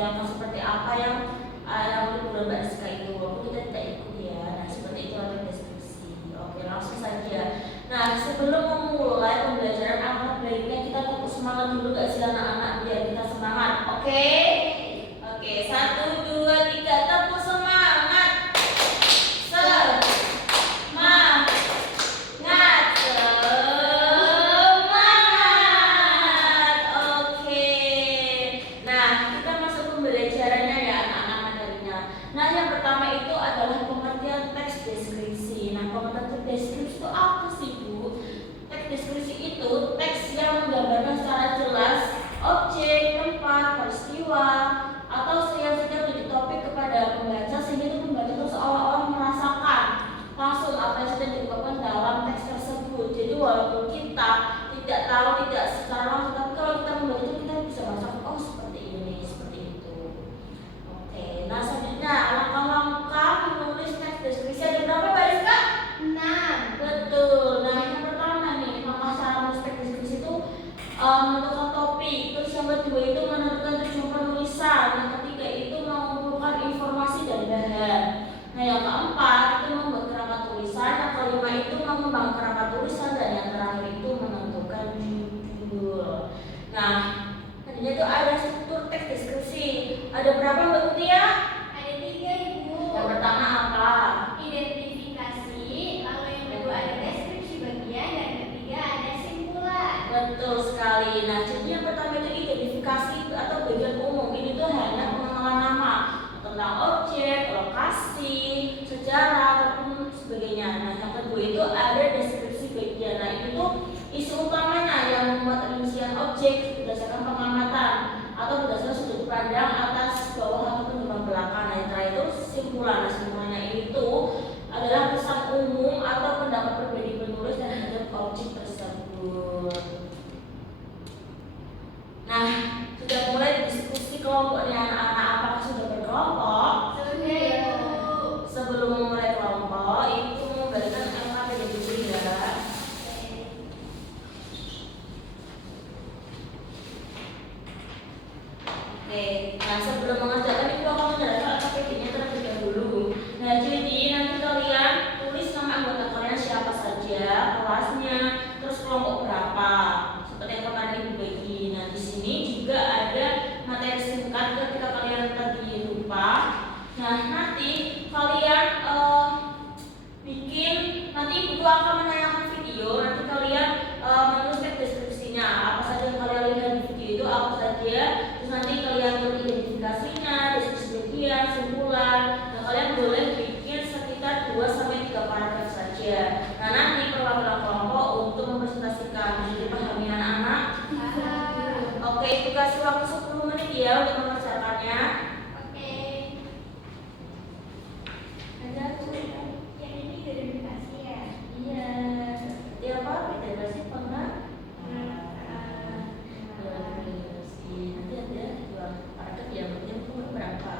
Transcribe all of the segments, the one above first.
membayangkan seperti apa yang bulan Mbak Rizka itu, walaupun kita tidak ikut ya. Nah seperti itu ada deskripsi. Oke, langsung saja. Nah sebelum memulai pembelajaran angka baiknya kita tetap semangat dulu gak sih anak-anak, biar kita semangat. Oke, oke, 1, 2, 3, tepuk semangat. Semangat. Deskripsi itu apa sih Bu? Teks deskripsi itu teks yang menggambarkan secara jelas objek, tempat, peristiwa, atau yang sedang menjadi topik kepada pembaca sehingga itu pembaca itu seolah-olah merasakan langsung apa yang sedang diungkapkan dalam teks tersebut. Jadi walaupun kita tidak tahu, tidak secara langsung, tapi kalau kita membaca itu kita bisa merasakan oh seperti ini, seperti itu. Oke, nah selanjutnya langkah-langkah menulis teks deskripsi ada berapa Mbak Rizka? 6. Betul. Nah yang pertama nih, cara menulis teks deskripsi itu menentukan topik. Terus yang kedua itu menentukan tujuan penulisan. Yang ketiga itu mengumpulkan informasi dan bahan. Nah yang keempat itu membuat kerangka tulisan. Yang kelima itu mengembangkan kerangka tulisan. Dan yang terakhir itu menentukan judul. Nah tadinya itu ada struktur teks deskripsi. Ada berapa Mbak Mutia? Ada 3 Ibu. Yang pertama apa? Identifikasi, lalu yang kedua ada deskripsi bagian, dan ketiga ada simpulan. Betul sekali. Nah jadi yang pertama itu identifikasi atau bagian umum. Ini tuh hanya pengenalan nama tentang objek, lokasi, sejarah ataupun sebagainya. Nah yang kedua itu ada deskripsi bagian. Nah itu tuh isu utamanya yang memuat rincian objek berdasarkan pengamatan atau berdasarkan sudut pandang atas, bawah ataupun depan belakang. Nah yang terakhir itu simpulan. Nah simpulannya itu adalah kesan umum atau pendapat pribadi penulis terhadap objek tersebut. Nah sudah mulai diskusi kelompok nih anak-anak, apakah sudah berkelompok? Sudah Ibu. Sebelum memulai kelompok itu memberikan LKPD dulu ya. Oke, nah sebelum mengerjakan itu aku menjelaskan LKPD-nya terlebih dahulu. Nah jadi nanti kalian tulis nama anggota kalian siapa saja, kelasnya, terus kelompok berapa, seperti yang kemarin Ibu bagi. Nah di sini juga ada materi singkat ketika kalian tadi lupa. Nah nanti kalian bikin, nanti Ibu akan menayangkan video. Nanti kalian menulis teks deskripsinya, apa saja yang kalian lihat di video itu apa saja. Terus nanti kalian tulis identifikasinya, deskripsi bagian, simpulan. Nah kalian boleh bikin sekitar 2-3 paragraf saja. Nah nanti perwakilan kelompok untuk mempresentasikan. Jadi pahami anak-anak? Oke, Ibu kasih waktu 10 menit ya untuk mengerjakannya. Oke. Ada tuh yang ini verifikasi ya? Iya. Dia apa? Federasi pengarah. Nanti ada dua paragraf yang penting umur berapa?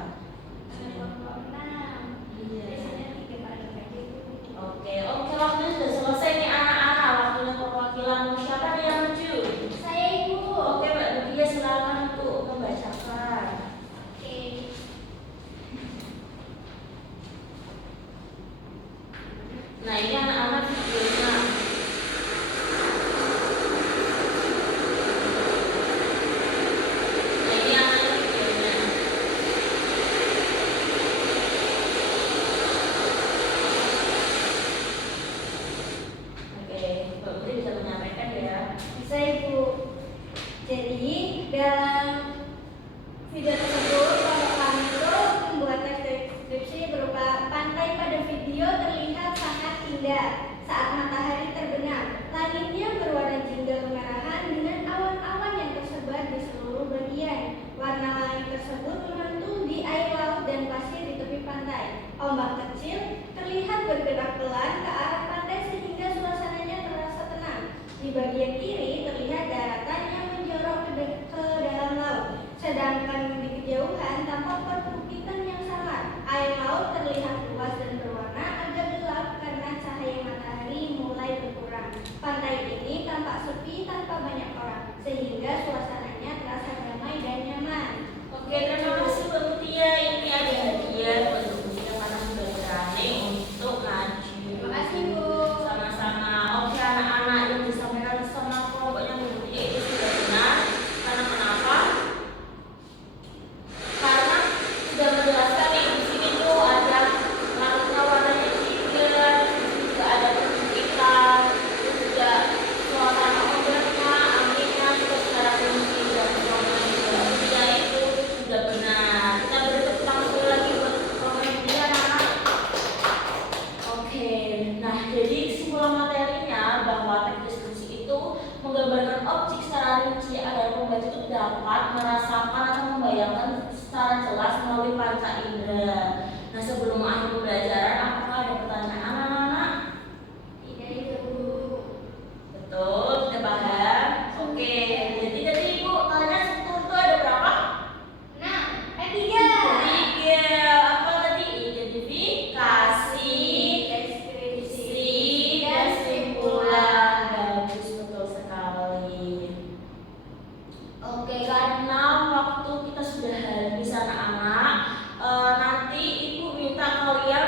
Ada kelompok 6. Iya. Biasanya 3 paragraf aja Ibu. Oke, waktunya sudah selesai nih anak-anak. Waktunya perwakilan siapa nih yang maju? Saya Ibu. Oke Mbak Mutia silakan untuk membacakan. Oke. Nah ini anak-anak videonya. Nah ini anak-anak videonya. Oke, Mbak Mutia bisa menyampaikan ya. Bisa Ibu. Jadi dalam video tersebut kelompok kami itu membuat teks deskripsi berupa pantai pada video terlihat sangat indah saat matahari terbenam. Langitnya berwarna jingga kemerahan dengan awan-awan yang tersebar di seluruh bagian. Warna langit tersebut memantul di air laut dan pasir di tepi pantai. Ombak kecil terlihat bergerak pelan ke arah pantai sehingga suasananya terasa tenang. Di bagian kiri terlihat daratan yang menjorok ke dalam laut. Sedangkan di kejauhan tampak perbukitan yang samar. Air laut terlihat luas dan berwarna agak gelap karena cahaya matahari mulai berkurang. Pantai ini tampak dapat merasakan atau membayangkan secara jelas melalui panca indera. Nah, sebelum akhir pembelajaran, apakah ada pertanyaan anak-anak? Tidak itu Bu. Betul, sudah paham? Oke, jadi Ibu, kalian struktur itu ada berapa? 3. Tiga. Apa tadi? Identifikasi, deskripsi, kesimpulan. Bagus, betul sekali. Oke, karena waktu kita sudah habis anak-anak, nanti Ibu minta kalian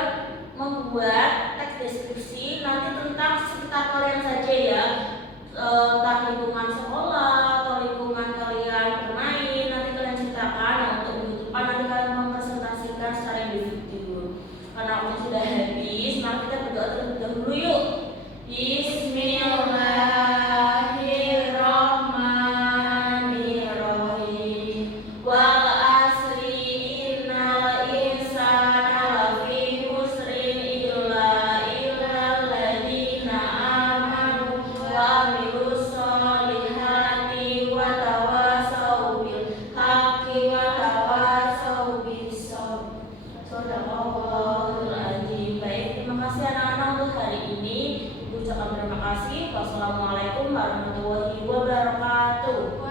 membuat teks deskripsi nanti tentang sekitar kalian saja ya. Entah lingkungan sekolah atau lingkungan kalian bermain, nanti kalian ceritakan. Nah, untuk minggu depan nanti kalian mempresentasikan secara individu. Karena waktu sudah habis, mari kita berdoa terlebih dahulu yuk. Bismillahirrahmanirrahim. Wal asri innal insana lafi khusrin illa alladzina amanu wa amilus solihati wa tawasau bil haqqi wa tawasau bis sabr. Shadaqallahul azim. Baik, terima kasih anak-anak untuk hari ini. Ibu ucapkan terima kasih. Wassalamualaikum warahmatullahi wabarakatuh.